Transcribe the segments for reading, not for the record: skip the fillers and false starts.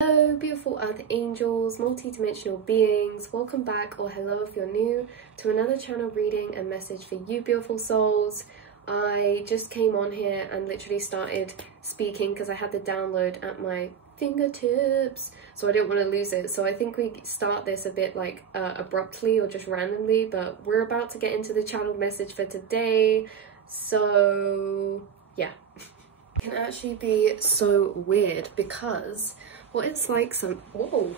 Hello beautiful earth angels, multi-dimensional beings, welcome back, or hello if you're new to another channel reading and message for you beautiful souls. I just came on here and literally started speaking because I had the download at my fingertips, so I didn't want to lose it. So I think we start this a bit like abruptly or just randomly, but we're about to get into the channeled message for today. So yeah, it can actually be so weird because what it's like because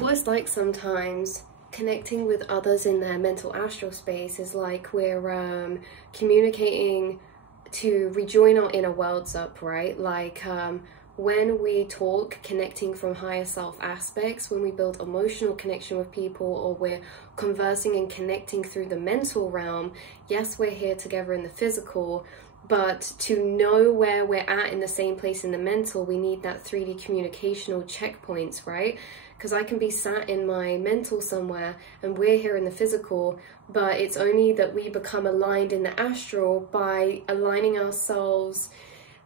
what it's like sometimes connecting with others in their mental astral space is like we're communicating to rejoin our inner worlds up, right? Like when we talk, connecting from higher self aspects, when we build emotional connection with people, or we're conversing and connecting through the mental realm, yes, we're here together in the physical, but to know where we're at in the same place in the mental, we need that 3D communicational checkpoints, right? Because I can be sat in my mental somewhere and we're here in the physical, but it's only that we become aligned in the astral by aligning ourselves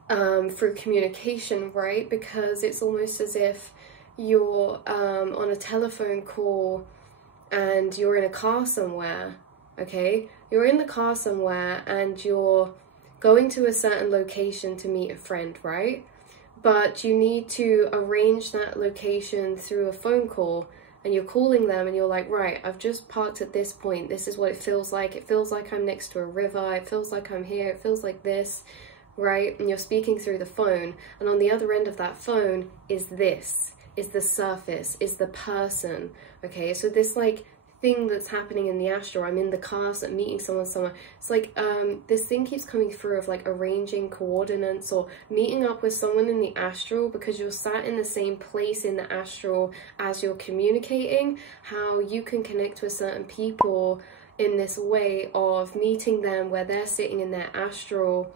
through communication, right? Because it's almost as if you're on a telephone call and you're in a car somewhere, okay? You're in the car somewhere and you're going to a certain location to meet a friend, right? But you need to arrange that location through a phone call, and you're calling them and you're like, right, I've just parked at this point. This is what it feels like. It feels like I'm next to a river. It feels like I'm here. It feels like this, right? And you're speaking through the phone, and on the other end of that phone is this, is the surface, is the person, okay? So this like thing that's happening in the astral, I'm in the car, so I'm meeting someone somewhere. It's like this thing keeps coming through of like arranging coordinates or meeting up with someone in the astral because you're sat in the same place in the astral as you're communicating. How you can connect with certain people in this way of meeting them where they're sitting in their astral,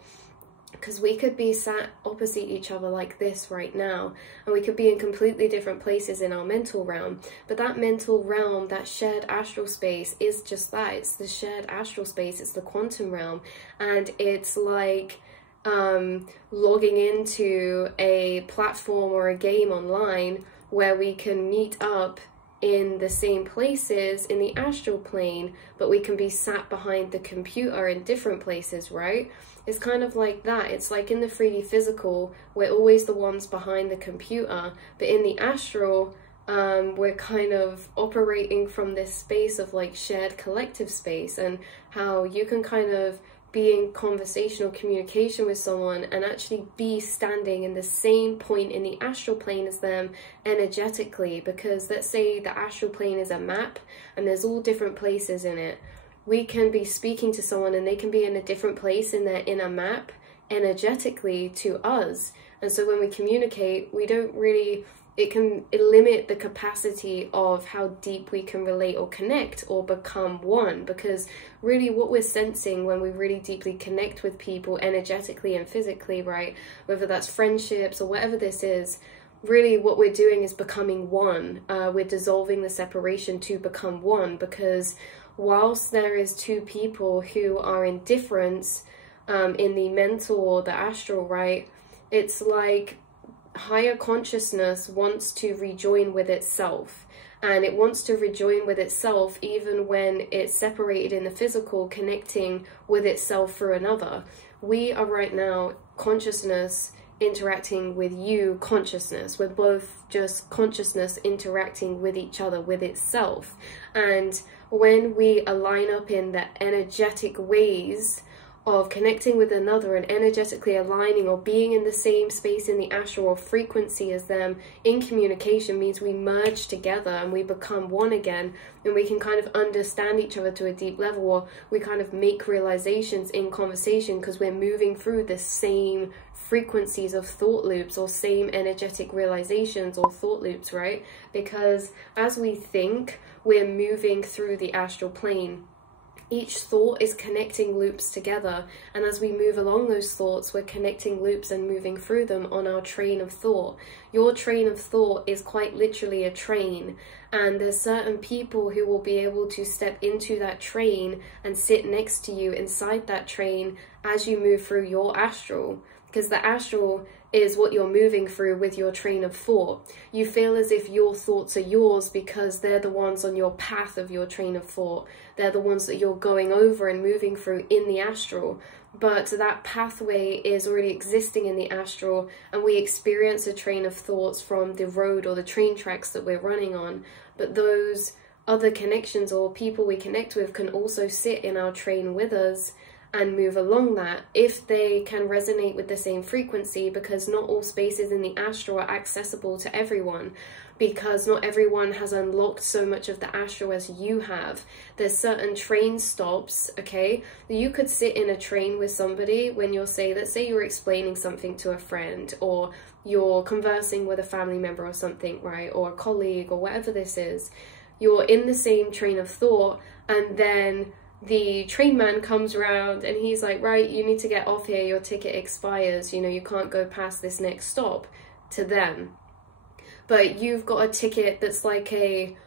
because we could be sat opposite each other like this right now, and we could be in completely different places in our mental realm, but that mental realm, that shared astral space, is just that. It's the shared astral space, it's the quantum realm, and it's like logging into a platform or a game online where we can meet up in the same places in the astral plane, but we can be sat behind the computer in different places, right? It's kind of like that. It's like in the 3D physical, we're always the ones behind the computer, but in the astral, we're kind of operating from this space of like shared collective space, and how you can kind of be in conversational communication with someone and actually be standing in the same point in the astral plane as them energetically. Because let's say the astral plane is a map and there's all different places in it. We can be speaking to someone and they can be in a different place in their inner map energetically to us. And so when we communicate, we don't really, it can limit the capacity of how deep we can relate or connect or become one. Because really what we're sensing when we really deeply connect with people energetically and physically, right, whether that's friendships or whatever this is, really what we're doing is becoming one. We're dissolving the separation to become one, because whilst there is two people who are in difference in the mental or the astral, right, it's like higher consciousness wants to rejoin with itself, and it wants to rejoin with itself even when it's separated in the physical, connecting with itself through another. We are right now consciousness interacting with you consciousness. We're both just consciousness interacting with each other, with itself. And when we align up in the energetic ways of connecting with another and energetically aligning or being in the same space in the astral or frequency as them in communication, means we merge together and we become one again, and we can kind of understand each other to a deep level, or we kind of make realizations in conversation because we're moving through the same frequencies of thought loops or same energetic realizations or thought loops, right? Because as we think, we're moving through the astral plane. Each thought is connecting loops together, and as we move along those thoughts, we're connecting loops and moving through them on our train of thought. Your train of thought is quite literally a train, and there's certain people who will be able to step into that train and sit next to you inside that train as you move through your astral, because the astral is what you're moving through with your train of thought. You feel as if your thoughts are yours because they're the ones on your path of your train of thought. They're the ones that you're going over and moving through in the astral. But that pathway is already existing in the astral, and we experience a train of thoughts from the road or the train tracks that we're running on. But those other connections or people we connect with can also sit in our train with us and move along that if they can resonate with the same frequency, because not all spaces in the astral are accessible to everyone, because not everyone has unlocked so much of the astral as you have. There's certain train stops, okay? You could sit in a train with somebody when you're let's say you're explaining something to a friend, or you're conversing with a family member or something, right? Or a colleague, or whatever this is. You're in the same train of thought, and then the train man comes around and he's like, right, you need to get off here, your ticket expires, you know, you can't go past this next stop, to them. But you've got a ticket that's like a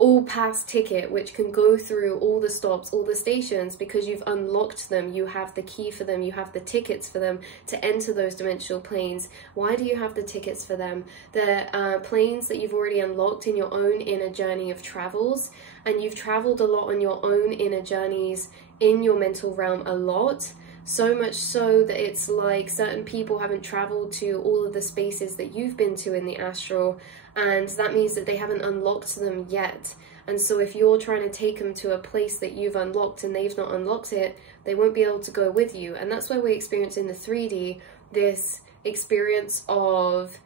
all pass ticket, which can go through all the stops, all the stations, because you've unlocked them. You have the key for them, you have the tickets for them to enter those dimensional planes. Why do you have the tickets for them? They're planes that you've already unlocked in your own inner journey of travels, and you've traveled a lot on your own inner journeys in your mental realm a lot. So much so that it's like certain people haven't traveled to all of the spaces that you've been to in the astral, and that means that they haven't unlocked them yet. And so if you're trying to take them to a place that you've unlocked and they've not unlocked it, they won't be able to go with you. And that's why we experience in the 3D this experience of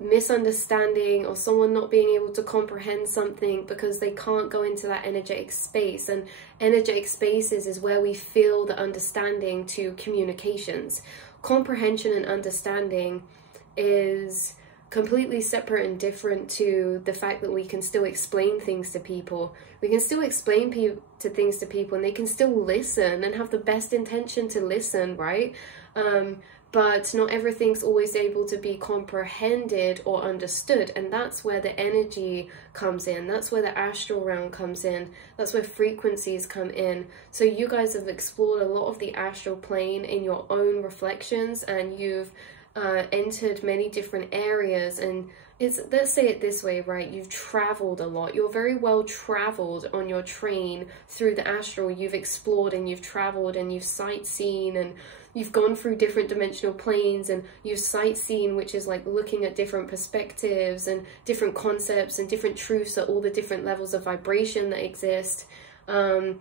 misunderstanding, or someone not being able to comprehend something because they can't go into that energetic space. And energetic spaces is where we feel the understanding to communications. Comprehension and understanding is completely separate and different to the fact that we can still explain things to people. We can still explain things to people, and they can still listen and have the best intention to listen, right? But not everything's always able to be comprehended or understood, and that's where the energy comes in. That's where the astral realm comes in. That's where frequencies come in. So you guys have explored a lot of the astral plane in your own reflections, and you've entered many different areas. And let's say it this way, right? You've traveled a lot. You're very well traveled on your train through the astral. You've explored and you've traveled and you've sightseen, and you've gone through different dimensional planes, and you've sightseen, which is like looking at different perspectives and different concepts and different truths at all the different levels of vibration that exist. And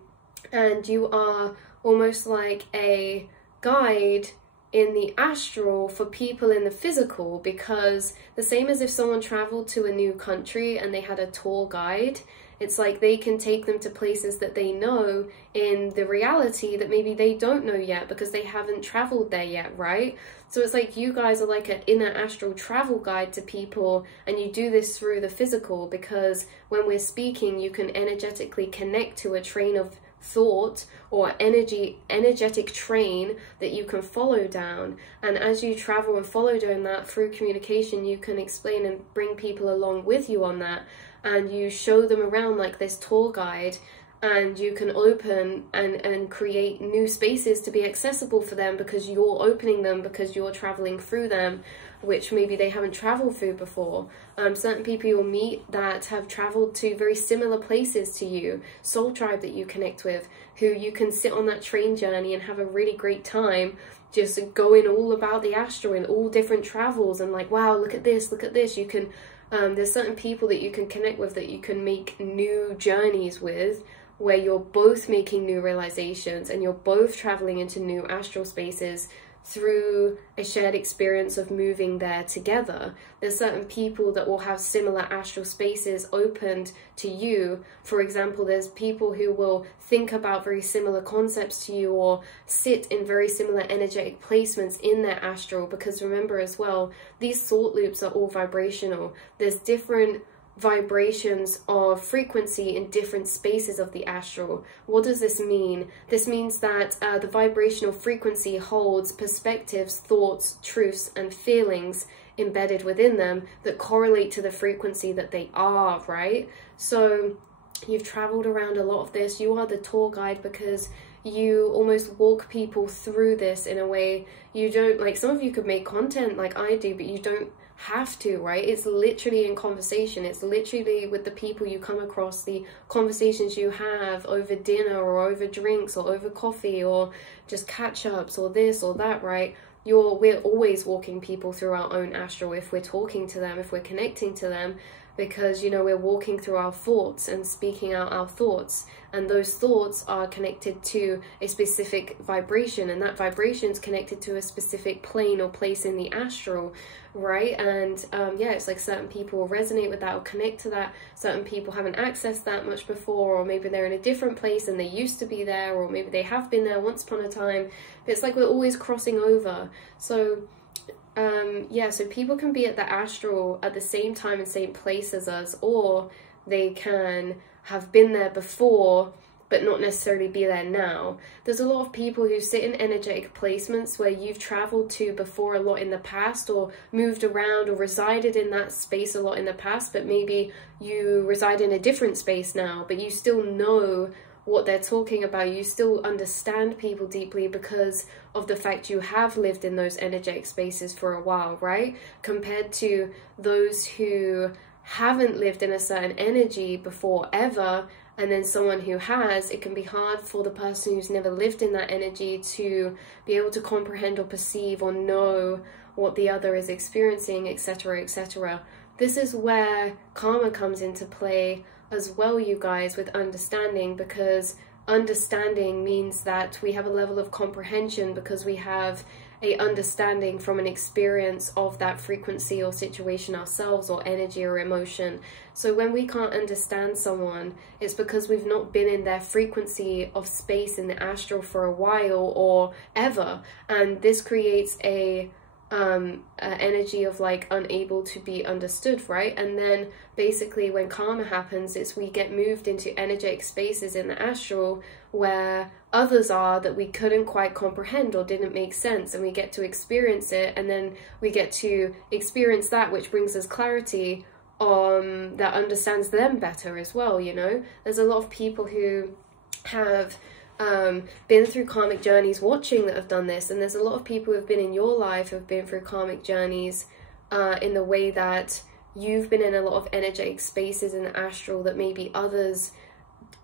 you are almost like a guide in the astral for people in the physical, because the same as if someone traveled to a new country and they had a tour guide, it's like they can take them to places that they know in the reality that maybe they don't know yet because they haven't traveled there yet, right? So it's like you guys are like an inner astral travel guide to people, and you do this through the physical, because when we're speaking, you can energetically connect to a train of thought or energetic train that you can follow down. And as you travel and follow down that through communication, you can explain and bring people along with you on that, and you show them around like this tour guide, and you can open and create new spaces to be accessible for them because you're opening them, because you're traveling through them, which maybe they haven't traveled through before. Certain people you'll meet that have traveled to very similar places to you, soul tribe that you connect with, who you can sit on that train journey and have a really great time just going all about the astral in all different travels, and like, wow, look at this, look at this. You can there's certain people that you can connect with that you can make new journeys with, where you're both making new realizations and you're both traveling into new astral spaces through a shared experience of moving there together. There's certain people that will have similar astral spaces opened to you. For example, there's people who will think about very similar concepts to you, or sit in very similar energetic placements in their astral, because remember as well, these thought loops are all vibrational. There's different vibrations of frequency in different spaces of the astral. What does this mean? This means that the vibrational frequency holds perspectives, thoughts, truths, and feelings embedded within them that correlate to the frequency that they are, right? So you've traveled around a lot of this. You are the tour guide because you almost walk people through this in a way. You don't, like, some of you could make content like I do, but you don't have to, right? It's literally in conversation. It's literally with the people you come across, the conversations you have over dinner or over drinks or over coffee or just catch-ups or this or that, right? We're always walking people through our own astral if we're talking to them, if we're connecting to them, because, you know, we're walking through our thoughts and speaking out our thoughts, and those thoughts are connected to a specific vibration, and that vibration is connected to a specific plane or place in the astral, right? And yeah, it's like certain people will resonate with that or connect to that. Certain people haven't accessed that much before, or maybe they're in a different place and they used to be there, or maybe they have been there once upon a time. But it's like we're always crossing over. So yeah, so people can be at the astral at the same time and same place as us, or they can have been there before but not necessarily be there now. There's a lot of people who sit in energetic placements where you've traveled to before a lot in the past, or moved around or resided in that space a lot in the past, but maybe you reside in a different space now, but you still know what they're talking about. You still understand people deeply because of the fact you have lived in those energetic spaces for a while, right? Compared to those who haven't lived in a certain energy before ever, and then someone who has, it can be hard for the person who's never lived in that energy to be able to comprehend or perceive or know what the other is experiencing, etc., etc. This is where karma comes into play as well, you guys, with understanding, because understanding means that we have a level of comprehension because we have a understanding from an experience of that frequency or situation ourselves, or energy or emotion. So when we can't understand someone, it's because we've not been in their frequency of space in the astral for a while or ever, and this creates a energy of like unable to be understood, right? And then basically when karma happens, it's we get moved into energetic spaces in the astral where others are that we couldn't quite comprehend or didn't make sense, and we get to experience it, and then we get to experience that, which brings us clarity that understands them better as well. You know, there's a lot of people who have been through karmic journeys watching that have done this, and there's a lot of people who have been in your life who have been through karmic journeys in the way that you've been in a lot of energetic spaces in the astral that maybe others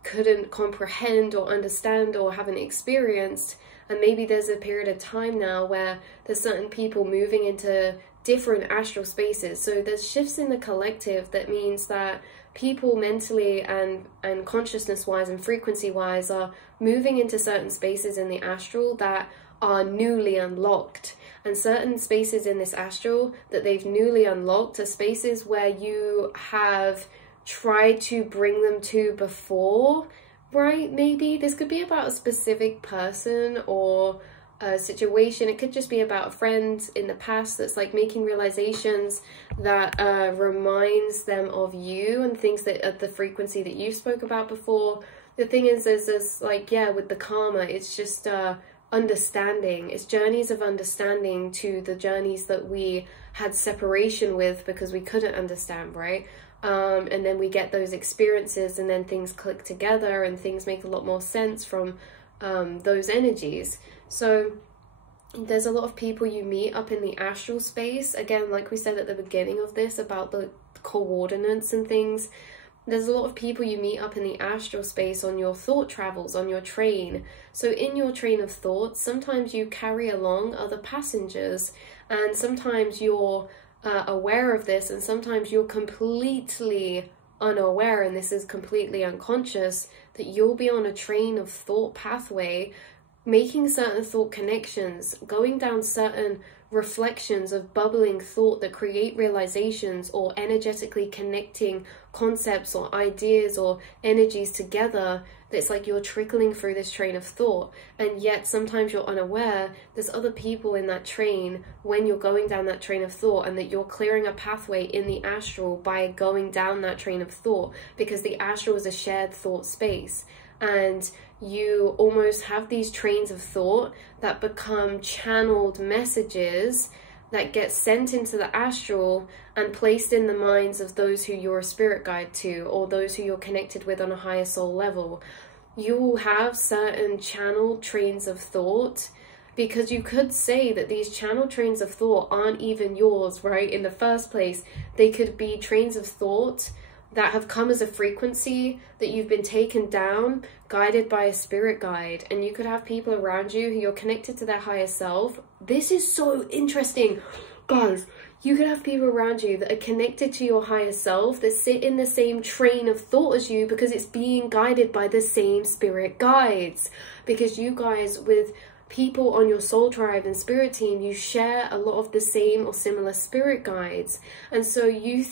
couldn't comprehend or understand or haven't experienced. And maybe there's a period of time now where there's certain people moving into different astral spaces, so there's shifts in the collective. That means that people mentally and consciousness wise and frequency wise are moving into certain spaces in the astral that are newly unlocked, and certain spaces in this astral that they've newly unlocked are spaces where you have tried to bring them to before, right? Maybe this could be about a specific person or a situation. It could just be about a friend in the past that's like making realizations that reminds them of you and things that at the frequency that you spoke about before. The thing is, there's this like, yeah, with the karma, it's just understanding. It's journeys of understanding to the journeys that we had separation with because we couldn't understand, right? And then we get those experiences, and then things click together and things make a lot more sense from those energies. So there's a lot of people you meet up in the astral space. Again, like we said at the beginning of this about the coordinates and things, there's a lot of people you meet up in the astral space on your thought travels, on your train. So in your train of thoughts, sometimes you carry along other passengers, and sometimes you're aware of this, and sometimes you're completely unaware, and this is completely unconscious, that you'll be on a train of thought pathway, making certain thought connections, going down certain reflections of bubbling thought that create realizations, or energetically connecting concepts or ideas or energies together. That's like you're trickling through this train of thought, and yet sometimes you're unaware there's other people in that train when you're going down that train of thought, and that you're clearing a pathway in the astral by going down that train of thought, because the astral is a shared thought space. And you almost have these trains of thought that become channeled messages that get sent into the astral and placed in the minds of those who you're a spirit guide to, or those who you're connected with on a higher soul level. you will have certain channeled trains of thought, because you could say that these channel trains of thought aren't even yours, right? In the first place, they could be trains of thought that have come as a frequency that you've been taken down, guided by a spirit guide. And you could have people around you who you're connected to their higher self. This is so interesting, guys. You could have people around you that are connected to your higher self, that sit in the same train of thought as you, because it's being guided by the same spirit guides. Because you guys, with people on your soul tribe and spirit team, you share a lot of the same or similar spirit guides. And so you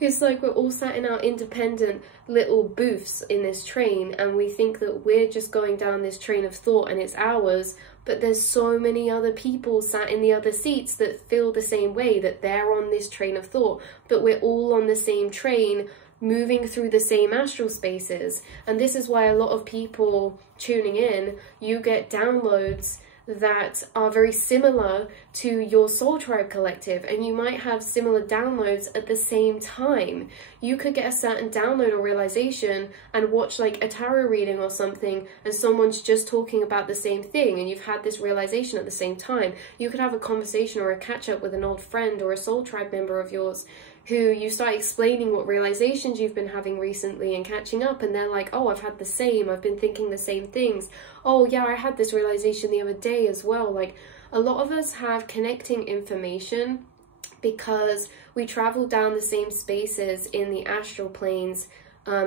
it's like we're all sat in our independent little booths in this train, and we think that we're just going down this train of thought and it's ours, but there's so many other people sat in the other seats that feel the same way, that they're on this train of thought, but we're all on the same train, moving through the same astral spaces. And this is why a lot of people tuning in, you get downloads that are very similar to your soul tribe collective, and you might have similar downloads at the same time. You could get a certain download or realization and watch like a tarot reading or something, and someone's just talking about the same thing, and you've had this realization at the same time. You could have a conversation or a catch up with an old friend or a soul tribe member of yours who you start explaining what realizations you've been having recently and catching up, and they're like, oh, I've had the same, I've been thinking the same things. Oh yeah, I had this realization the other day as well. Like, a lot of us have connecting information because we travel down the same spaces in the astral planes,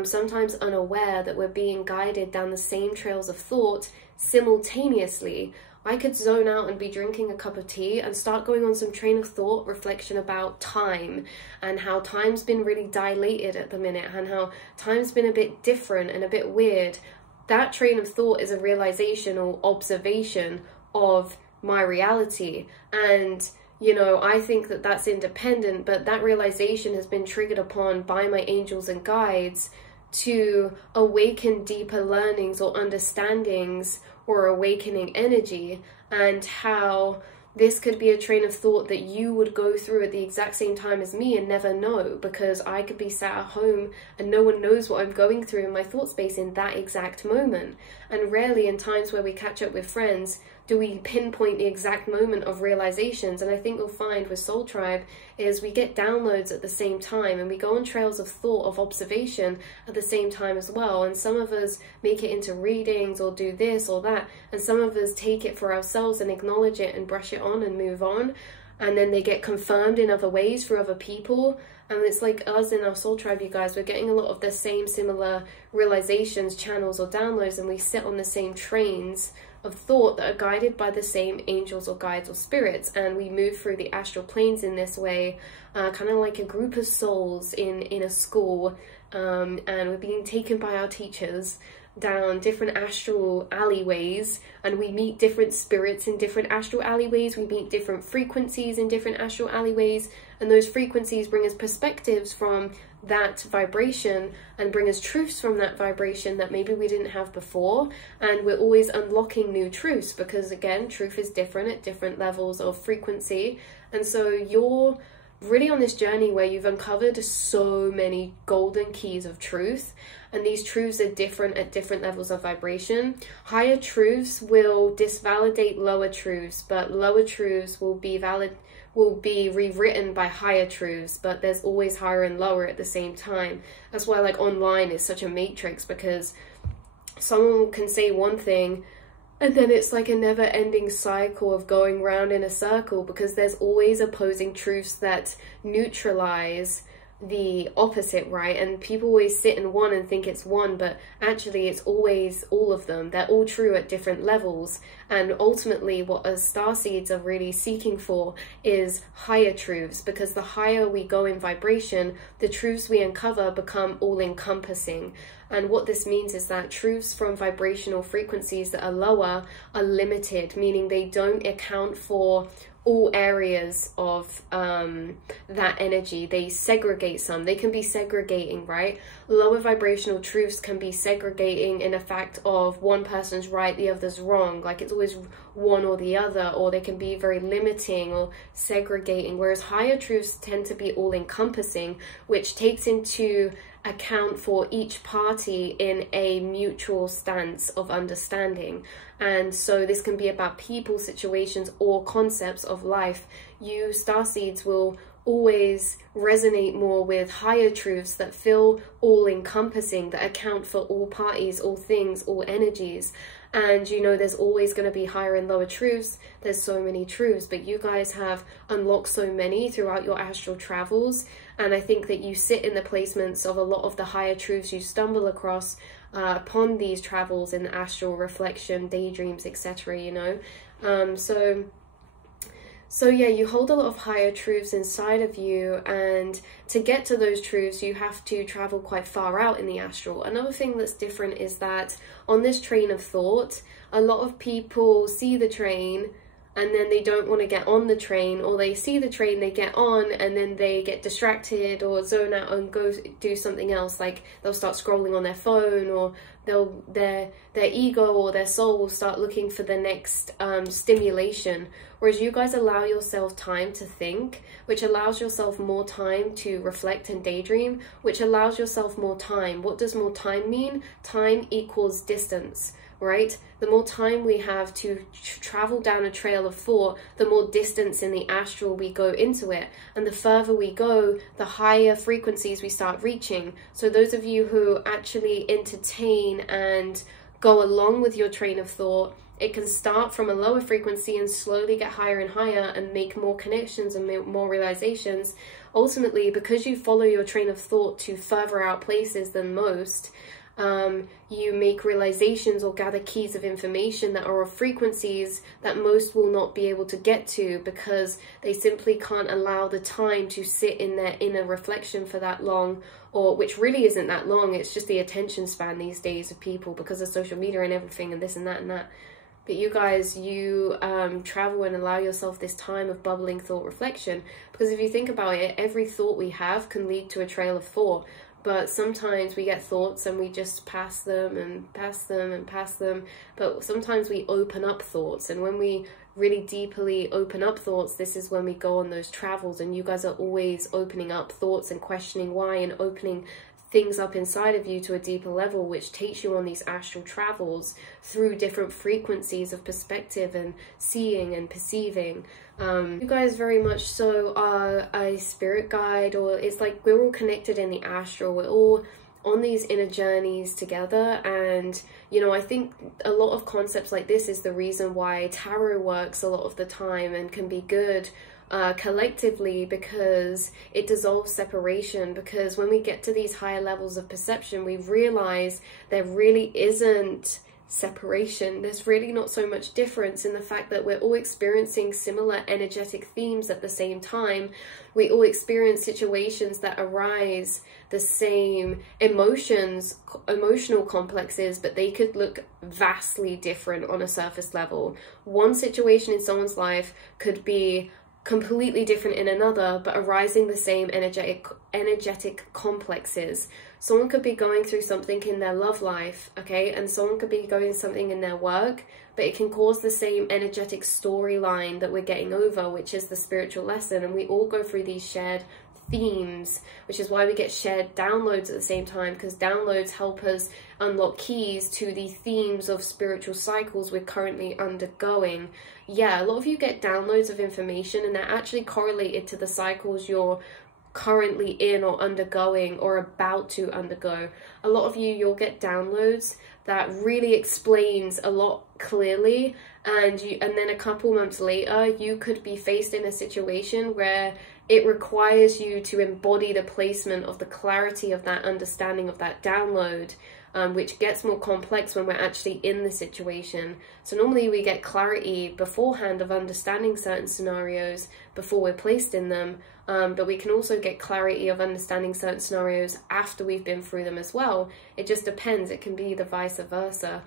sometimes unaware that we're being guided down the same trails of thought simultaneously. I could zone out and be drinking a cup of tea and start going on some train of thought reflection about time, and how time's been really dilated at the minute, and how time's been a bit different and a bit weird. That train of thought is a realization or observation of my reality. And, you know, I think that that's independent, but that realization has been triggered upon by my angels and guides to awaken deeper learnings or understandings or awakening energy, and how this could be a train of thought that you would go through at the exact same time as me and never know, because I could be sat at home and no one knows what I'm going through in my thought space in that exact moment. And rarely in times where we catch up with friends do we pinpoint the exact moment of realizations. And I think you'll find with Soul Tribe is we get downloads at the same time, and we go on trails of thought, of observation at the same time as well. And some of us make it into readings or do this or that, and some of us take it for ourselves and acknowledge it and brush it on and move on, and then they get confirmed in other ways for other people. And it's like us in our soul tribe, you guys, we're getting a lot of the same similar realizations, channels or downloads, and we sit on the same trains of thought that are guided by the same angels or guides or spirits. And we move through the astral planes in this way, kind of like a group of souls in a school, and we're being taken by our teachers down different astral alleyways, and we meet different spirits in different astral alleyways, we meet different frequencies in different astral alleyways, and those frequencies bring us perspectives from that vibration and bring us truths from that vibration that maybe we didn't have before. And we're always unlocking new truths, because again, truth is different at different levels of frequency. And so you're really on this journey where you've uncovered so many golden keys of truth, and these truths are different at different levels of vibration. Higher truths will disvalidate lower truths, but lower truths will be rewritten by higher truths, but there's always higher and lower at the same time. That's why like online is such a matrix, because someone can say one thing and then it's like a never-ending cycle of going round in a circle, because there's always opposing truths that neutralize the opposite, right? And people always sit in one and think it's one, but actually it's always all of them. They're all true at different levels. And ultimately what us starseeds are really seeking for is higher truths, because the higher we go in vibration, the truths we uncover become all-encompassing. And what this means is that truths from vibrational frequencies that are lower are limited, meaning they don't account for all areas of that energy. They segregate some. They can be segregating, right? Lower vibrational truths can be segregating in a fact of one person's right, the other's wrong. Like it's one or the other, or they can be very limiting or segregating, whereas higher truths tend to be all-encompassing, which takes into account for each party in a mutual stance of understanding. And so this can be about people, situations, or concepts of life. You starseeds will always resonate more with higher truths that feel all-encompassing, that account for all parties, all things, all energies. And you know, there's always going to be higher and lower truths. There's so many truths, but you guys have unlocked so many throughout your astral travels. And I think that you sit in the placements of a lot of the higher truths you stumble across upon these travels in astral reflection, daydreams, etc. You know, so yeah, you hold a lot of higher truths inside of you, and to get to those truths, you have to travel quite far out in the astral. Another thing that's different is that on this train of thought, a lot of people see the train and then they don't want to get on the train, or they see the train, they get on, and then they get distracted or zone out and go do something else, like they'll start scrolling on their phone, or their ego or their soul will start looking for the next stimulation. Whereas you guys allow yourself time to think, which allows yourself more time to reflect and daydream, which allows yourself more time. What does more time mean? Time equals distance, right? The more time we have to travel down a trail of thought, the more distance in the astral we go into it. And the further we go, the higher frequencies we start reaching. So those of you who actually entertain and go along with your train of thought, it can start from a lower frequency and slowly get higher and higher and make more connections and make more realizations. Ultimately, because you follow your train of thought to further out places than most, you make realizations or gather keys of information that are of frequencies that most will not be able to get to, because they simply can't allow the time to sit in their inner reflection for that long, or which really isn't that long. It's just the attention span these days of people because of social media and everything and this and that and that. But you guys, you travel and allow yourself this time of bubbling thought reflection, because if you think about it, every thought we have can lead to a trail of thought. But sometimes we get thoughts and we just pass them and pass them and pass them. But sometimes we open up thoughts. And when we really deeply open up thoughts, this is when we go on those travels. And you guys are always opening up thoughts and questioning why, and opening things up inside of you to a deeper level, which takes you on these astral travels through different frequencies of perspective and seeing and perceiving. You guys very much so are a spirit guide, or it's like we're all connected in the astral. We're all on these inner journeys together. And you know, I think a lot of concepts like this is the reason why tarot works a lot of the time and can be good collectively, because it dissolves separation. Because when we get to these higher levels of perception, we realize there really isn't separation. There's really not so much difference in the fact that we're all experiencing similar energetic themes at the same time. We all experience situations that arise the same emotional complexes, but they could look vastly different on a surface level. One situation in someone's life could be completely different in another, but arising the same energetic complexes. Someone could be going through something in their love life, okay, and someone could be going through something in their work, but it can cause the same energetic storyline that we're getting over, which is the spiritual lesson. And we all go through these shared themes, which is why we get shared downloads at the same time, because downloads help us unlock keys to the themes of spiritual cycles we're currently undergoing. Yeah, a lot of you get downloads of information and they're actually correlated to the cycles you're currently in or undergoing or about to undergo. A lot of you, you'll get downloads that really explains a lot clearly, and then a couple months later you could be faced in a situation where it requires you to embody the placement of the clarity of that understanding of that download, which gets more complex when we're actually in the situation. So normally we get clarity beforehand of understanding certain scenarios before we're placed in them, but we can also get clarity of understanding certain scenarios after we've been through them as well. It just depends. It can be the vice versa.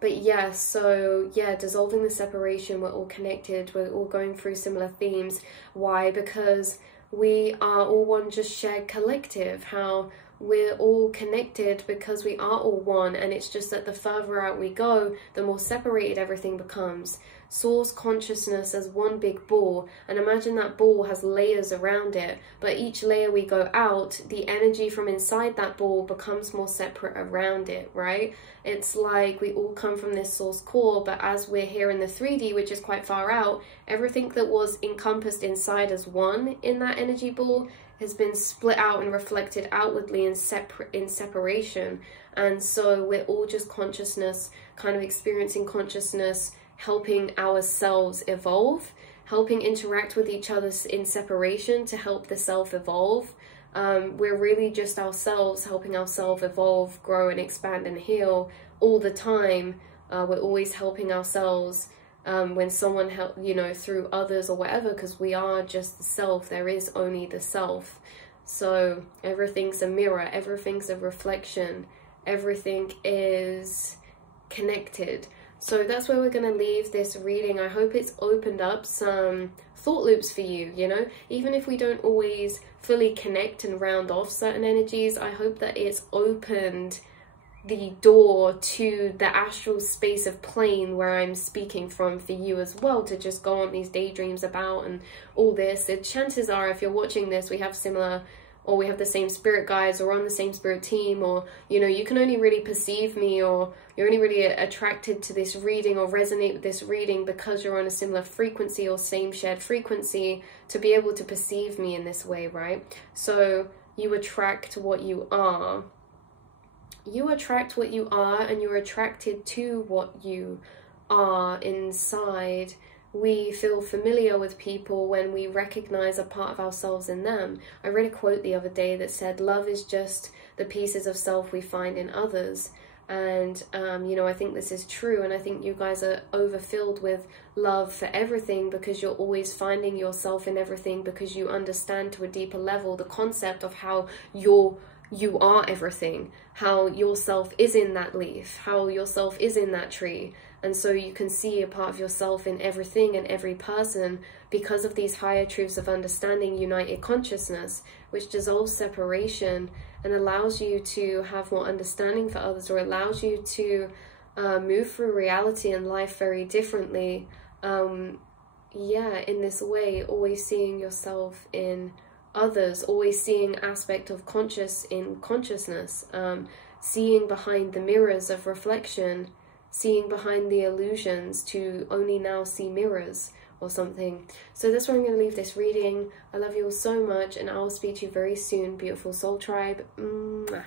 But yeah, so yeah, dissolving the separation, we're all connected, we're all going through similar themes. Why? Because we are all one just shared collective. How we're all connected because we are all one, and it's just that the further out we go, the more separated everything becomes. Source consciousness as one big ball, and imagine that ball has layers around it, but each layer we go out, the energy from inside that ball becomes more separate around it, right? It's like we all come from this source core, but as we're here in the 3D, which is quite far out, everything that was encompassed inside as one in that energy ball has been split out and reflected outwardly in separation. And so we're all just consciousness, kind of experiencing consciousness, helping ourselves evolve, helping interact with each other in separation to help the self evolve. We're really just ourselves helping ourselves evolve, grow and expand and heal all the time. We're always helping ourselves when someone help, you know, through others or whatever, because we are just the self. There is only the self. So everything's a mirror, everything's a reflection, everything is connected. So that's where we're going to leave this reading. I hope it's opened up some thought loops for you, you know, even if we don't always fully connect and round off certain energies. I hope that it's opened the door to the astral space of plane where I'm speaking from for you as well, to just go on these daydreams about and all this. Chances are, if you're watching this, we have similar, or we have the same spirit guides, or on the same spirit team, or, you know, you can only really perceive me, or you're only really attracted to this reading or resonate with this reading because you're on a similar frequency or same shared frequency to be able to perceive me in this way, right? So you attract what you are. You attract what you are, and you're attracted to what you are inside. We feel familiar with people when we recognize a part of ourselves in them. I read a quote the other day that said, love is just the pieces of self we find in others. And, you know, I think this is true. And I think you guys are overfilled with love for everything, because you're always finding yourself in everything, because you understand to a deeper level the concept of how you are everything, how yourself is in that leaf, how yourself is in that tree. And so you can see a part of yourself in everything and every person because of these higher truths of understanding united consciousness, which dissolves separation and allows you to have more understanding for others, or allows you to move through reality and life very differently. Yeah, in this way, always seeing yourself in others, always seeing aspect of conscious in consciousness, seeing behind the mirrors of reflection, seeing behind the illusions to only now see mirrors or something. So that's where I'm going to leave this reading. I love you all so much, and I will speak to you very soon, beautiful soul tribe. Mwah.